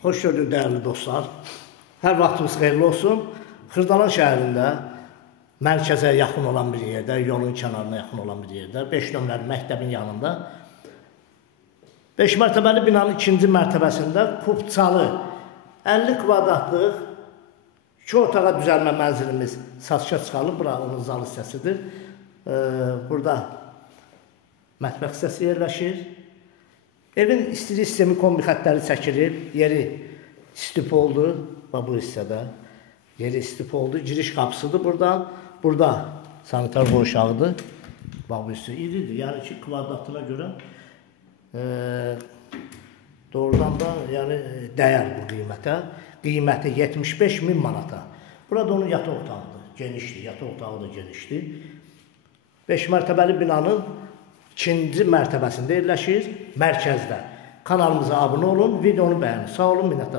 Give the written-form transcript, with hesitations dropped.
Xoş gördük dəyərli dostlar. Hər vaxtınız xeyirli olsun. Xırdalan şəhərində mərkəzə yaxın olan bir yerdə, yolun kənarına yaxın olan bir yerdə, 5 nömrəli məktəbin yanında 5 mərtəbəli binanın 2-ci mərtəbəsində Kupçalı 50 kvadratlıq 2 otağa düzəlmə mənzilimiz satışa çıxarılıb. Bura onun zal hissəsidir. Burada mətbəx hissəsi yerləşir. Evin istilik sistemi kombi xətləri çəkilib, yeri istipoldur, bu hissədə. Yeri istipoldur, giriş qapısıdır buradan. Burada sanitar boşağıdır. Bu hissə iridir, yəni 2 kvadratına görə doğrudan da dəyər bu qiymətə. Qiyməti 75.000 manata. Burada onun yataq otağıdır, genişdir, yataq otağı da genişdir. 5 mərtəbəli binanın 2-ci mərtəbəsində yerləşir, mərkəzdə. Kanalımıza abunə olun, videonu bəyənin. Sağ olun, minnətlər.